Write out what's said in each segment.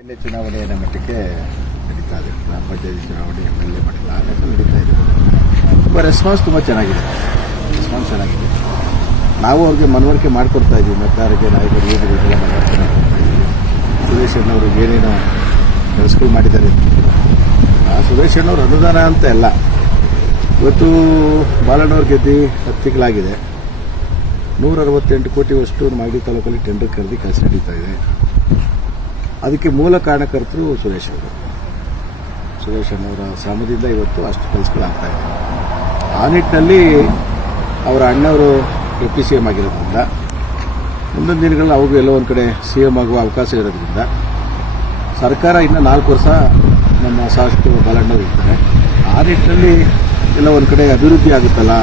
L A ಚುನಾವಣೆಯ ಮಟ್ಟಕ್ಕೆ ನಡೀತಾ ಇದೆ. ಗ್ರಾಮ ಪಂಚಾಯತಿ ಚುನಾವಣೆ MLA ಮಟ್ಟಕ್ಕೆ ಆಮೇಲೆ ನಡೀತಾ ಇದೆ. ತುಂಬ ರೆಸ್ಪಾನ್ಸ್ ತುಂಬ ಚೆನ್ನಾಗಿದೆ. ನಾವು ಅವ್ರಿಗೆ ಮನವರಿಕೆ ಮಾಡಿಕೊಡ್ತಾ ಇದ್ದೀವಿ. ಮತದಾರರಿಗೆ ನಾಯಕರು ಏನಿಗೆಲ್ಲ ಮನವರಿಕೆ ಮಾಡಿಕೊಡ್ತಾ ಇದ್ದೀವಿ. ಸುರೇಶ್ ಅಣ್ಣವ್ರಿಗೆ ಏನೇನೋ ಕೆಲಸಗಳು ಮಾಡಿದ್ದಾರೆ. ಸುರೇಶ್ ಅಣ್ಣವ್ರು ಅನುದಾನ ಅಂತ ಎಲ್ಲ ಇವತ್ತು ಬಾಲಣ್ಣವ್ರ ಗೆದ್ದು 10 ತಿಂಗಳಾಗಿದೆ. 168 ಕೋಟಿಯಷ್ಟು ಮಾಗಡಿ ತಾಲೂಕಲ್ಲಿ ಟೆಂಡರ್ ಕರೆದಿ ಕೆಲಸ ನಡೀತಾ ಇದೆ. ಅದಕ್ಕೆ ಮೂಲ ಕಾರಣಕರ್ತರು ಸುರೇಶ್ ಅವರು. ಸುರೇಶ್ ಅಣ್ಣವರ ಶ್ರಮದಿಂದ ಇವತ್ತು ಅಷ್ಟು ಕೆಲಸಗಳಾಗ್ತಾ ಇದೆ. ಆ ನಿಟ್ಟಿನಲ್ಲಿ ಅವರ ಅಣ್ಣವರು ಡೆಪ್ಟಿ CM ಆಗಿರೋದ್ರಿಂದ ಮುಂದಿನ ದಿನಗಳಲ್ಲಿ ಅವಾಗೂ ಎಲ್ಲೋ ಒಂದು ಕಡೆ CM ಆಗುವ ಅವಕಾಶ ಇರೋದ್ರಿಂದ ಸರ್ಕಾರ ಇನ್ನು 4 ವರ್ಷ ನಮ್ಮ ಶಾಸಕರು ಬಾಲಣ್ಣವರು ಇರ್ತಾರೆ. ಆ ನಿಟ್ಟಿನಲ್ಲಿ ಎಲ್ಲ ಒಂದು ಕಡೆ ಅಭಿವೃದ್ಧಿ ಆಗುತ್ತಲ್ಲ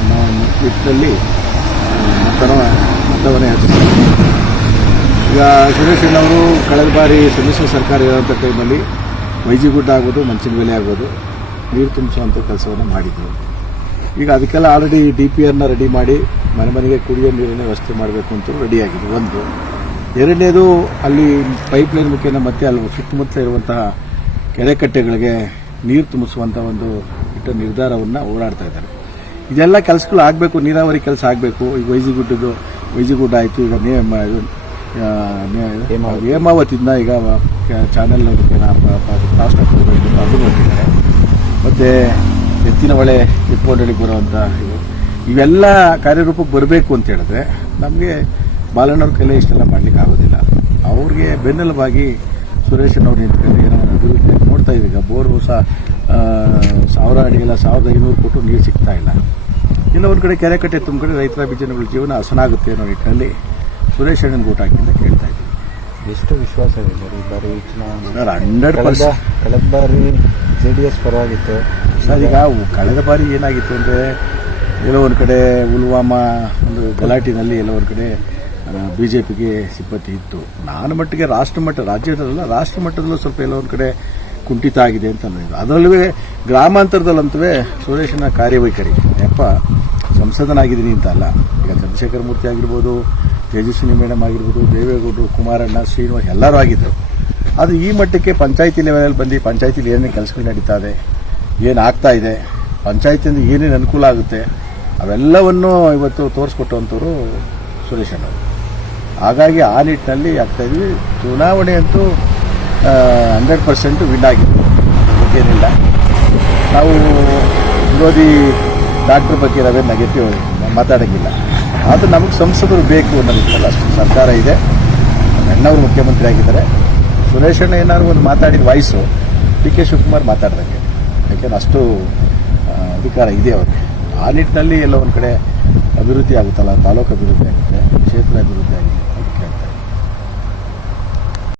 ಅನ್ನೋ ನಿಟ್ಟಿನಲ್ಲಿ ಮತವನ್ನೇ ಯಾಚಿಸ್ತಾರೆ. ಈಗ ಸುರೇಶ್ ಅಣ್ಣವರು ಕಳೆದ ಬಾರಿ ಸಮ್ಮಿಶ್ರ ಸರ್ಕಾರ ಇರೋಂಥ ಟೈಮಲ್ಲಿ ವೈಜಿಗುಡ್ಡ ಆಗ್ಬೋದು, ಮಂಚಿನಬೆಲೆ ಆಗ್ಬೋದು, ನೀರು ತುಂಬಿಸುವಂಥ ಕೆಲಸವನ್ನು ಮಾಡಿದ್ರು. ಈಗ ಅದಕ್ಕೆಲ್ಲ ಆಲ್ರೆಡಿ DPRನ ರೆಡಿ ಮಾಡಿ ಮನೆ ಮನೆಗೆ ಕುಡಿಯೋ ನೀರಿನ ವ್ಯವಸ್ಥೆ ಮಾಡಬೇಕು ಅಂತ ರೆಡಿಯಾಗಿದೆ. ಒಂದು ಎರಡನೇದು ಅಲ್ಲಿ ಪೈಪ್ಲೈನ್ ಮುಖೇನ ಮತ್ತೆ ಅಲ್ಲಿ ಸುತ್ತಮುತ್ತ ಇರುವಂತಹ ಕೆರೆಕಟ್ಟೆಗಳಿಗೆ ನೀರು ತುಂಬಿಸುವಂಥ ಒಂದು ನಿರ್ಧಾರವನ್ನು ಓಡಾಡ್ತಾ ಇದ್ದಾರೆ. ಇದೆಲ್ಲ ಕೆಲಸಗಳು ಆಗಬೇಕು, ನೀರಾವರಿ ಕೆಲಸ ಆಗಬೇಕು. ಈಗ ವೈಜಿಗುಡ್ಡ ಆಯಿತು, ಈಗ ಹೇಮಾವತಿನ ಈಗ ಚಾನೆಲ್ ಕಾಸ್ಟ್ ಅದು ಬರ್ತಿದ್ದಾರೆ. ಮತ್ತು ಎತ್ತಿನ ಹೊಳೆ ನಿಪ್ಪೋಂಡಳಿಗೆ ಬರುವಂಥ ಇವೆಲ್ಲ ಕಾರ್ಯರೂಪಕ್ಕೆ ಬರಬೇಕು ಅಂತ ಹೇಳಿದ್ರೆ ನಮಗೆ ಬಾಲಣ್ಣವ್ರ ಕೈಲೇ ಇಷ್ಟೆಲ್ಲ ಮಾಡಲಿಕ್ಕೆ ಆಗೋದಿಲ್ಲ. ಅವ್ರಿಗೆ ಬೆನ್ನೆಲುಬಾಗಿ ಸುರೇಶನವ್ರು ನಿಂತ್ಕೊಂಡು ಏನೋ ಅಭಿವೃದ್ಧಿ ನೋಡ್ತಾ ಇದ್ದೀವಿ. ಈಗ ಬೋರ್ ಸಹ 1000 ಅಡಿಗೆಲ್ಲ 1500 ಕೊಟ್ಟು ನೀರು ಸಿಗ್ತಾ ಇಲ್ಲ. ಇಲ್ಲ ಒಂದು ಕಡೆ ಕೆರೆ ಕಟ್ಟೆ ತುಂಬ ಕಡೆ ರೈತರ ಬಿಜನಗಳ ಜೀವನ ಹಸನಾಗುತ್ತೆ ಅನ್ನೋ ನಿಟ್ಟಿನಲ್ಲಿ ಸುರೇಶ್ ಅಣ್ಣನ ಓಟ್ ಹಾಕಿ ಅಂತ ಕೇಳ್ತಾ ಇದ್ದೀವಿ. ಎಷ್ಟು ವಿಶ್ವಾಸ ಇದೆ ಈ ಬಾರಿ ಚುನಾವಣೆ? 100%. ಕಳೆದ ಬಾರಿ JDS ಪರವಾಗಿತ್ತು ಸರ್. ಈಗ ಕಳೆದ ಬಾರಿ ಏನಾಗಿತ್ತು ಅಂದರೆ ಎಲ್ಲೋ ಒಂದು ಕಡೆ ಪುಲ್ವಾಮಾ ಒಂದು ಗಲಾಟಿನಲ್ಲಿ ಎಲ್ಲೋ ಒಂದು ಕಡೆ BJPಗೆ ಸಿಬ್ಬತ್ತಿ ಇತ್ತು. ನಾನು ಮಟ್ಟಿಗೆ ರಾಜ್ಯದಲ್ಲ ರಾಷ್ಟ್ರ ಮಟ್ಟದಲ್ಲೂ ಸ್ವಲ್ಪ ಎಲ್ಲೋ ಒಂದು ಕಡೆ ಕುಂಠಿತ ಆಗಿದೆ ಅಂತ ಅನ್ನೋದು. ಅದರಲ್ಲೂ ಗ್ರಾಮಾಂತರದಲ್ಲಂತವೇ ಸುರೇಶನ ಕಾರ್ಯವೈಖರಿ ಸಂಸದನಾಗಿದ್ದೀನಿ ಅಂತ ಅಲ್ಲ. ಈಗ ಚಂದ್ರಶೇಖರ ಮೂರ್ತಿ ಆಗಿರ್ಬೋದು, ತೇಜಸ್ವಿನಿ ಮೇಡಮ್ ಆಗಿರ್ಬೋದು, ದೇವೇಗೌಡರು, ಕುಮಾರಣ್ಣ, ಶ್ರೀನಿವಾಸ್ ಎಲ್ಲರೂ ಆಗಿದ್ದರು. ಅದು ಈ ಮಟ್ಟಕ್ಕೆ ಪಂಚಾಯತಿ ಲೆವೆಲಲ್ಲಿ ಬಂದು ಪಂಚಾಯತಿಲಿ ಏನೇನು ಕೆಲಸಗಳು ನಡೀತಾ ಇದೆ, ಏನಾಗ್ತಾ ಇದೆ, ಪಂಚಾಯತಿಯಿಂದ ಏನೇನು ಅನುಕೂಲ ಆಗುತ್ತೆ ಅವೆಲ್ಲವನ್ನು ಇವತ್ತು ತೋರಿಸ್ಕೊಟ್ಟುವಂಥವ್ರು ಸುರೇಶ್ ಅಣ್ಣವರು. ಹಾಗಾಗಿ ಆ ನಿಟ್ಟಿನಲ್ಲಿ ಆಗ್ತಾಯಿದ್ವಿ. ಚುನಾವಣೆ ಅಂತೂ 100% ವಿನ್ ಆಗಿತ್ತು, ಏನಿಲ್ಲ. ನಾವು ವಿರೋಧಿ ಡಾಕ್ಟರ್ ಬಗ್ಗೆ ನಾವೇ ನೆಗೆಟಿವ್ ಮಾತಾಡೋಂಗಿಲ್ಲ. ಆದರೆ ನಮಗೆ ಸಂಸದರು ಬೇಕು ಅನ್ನೋದಿತ್ತಲ್ಲ, ಅಷ್ಟು ಸರ್ಕಾರ ಇದೆ. ಅಣ್ಣವರು ಮುಖ್ಯಮಂತ್ರಿ ಆಗಿದ್ದಾರೆ. ಸುರೇಶ್ ಅಣ್ಣ ಏನಾದ್ರು ಒಂದು ಮಾತಾಡಿದ ವಾಯ್ಸು DK ಶಿವಕುಮಾರ್ ಮಾತಾಡ್ದಂಗೆ, ಯಾಕೆಂದ್ರೆ ಅಷ್ಟು ಅಧಿಕಾರ ಇದೆ ಅವ್ರಿಗೆ. ಆ ನಿಟ್ಟಿನಲ್ಲಿ ಎಲ್ಲ ಒಂದು ಕಡೆ ಅಭಿವೃದ್ಧಿ ಆಗುತ್ತಲ್ಲ, ತಾಲೂಕು ಅಭಿವೃದ್ಧಿ ಆಗುತ್ತೆ, ಕ್ಷೇತ್ರ ಅಭಿವೃದ್ಧಿ ಆಗಿದೆ.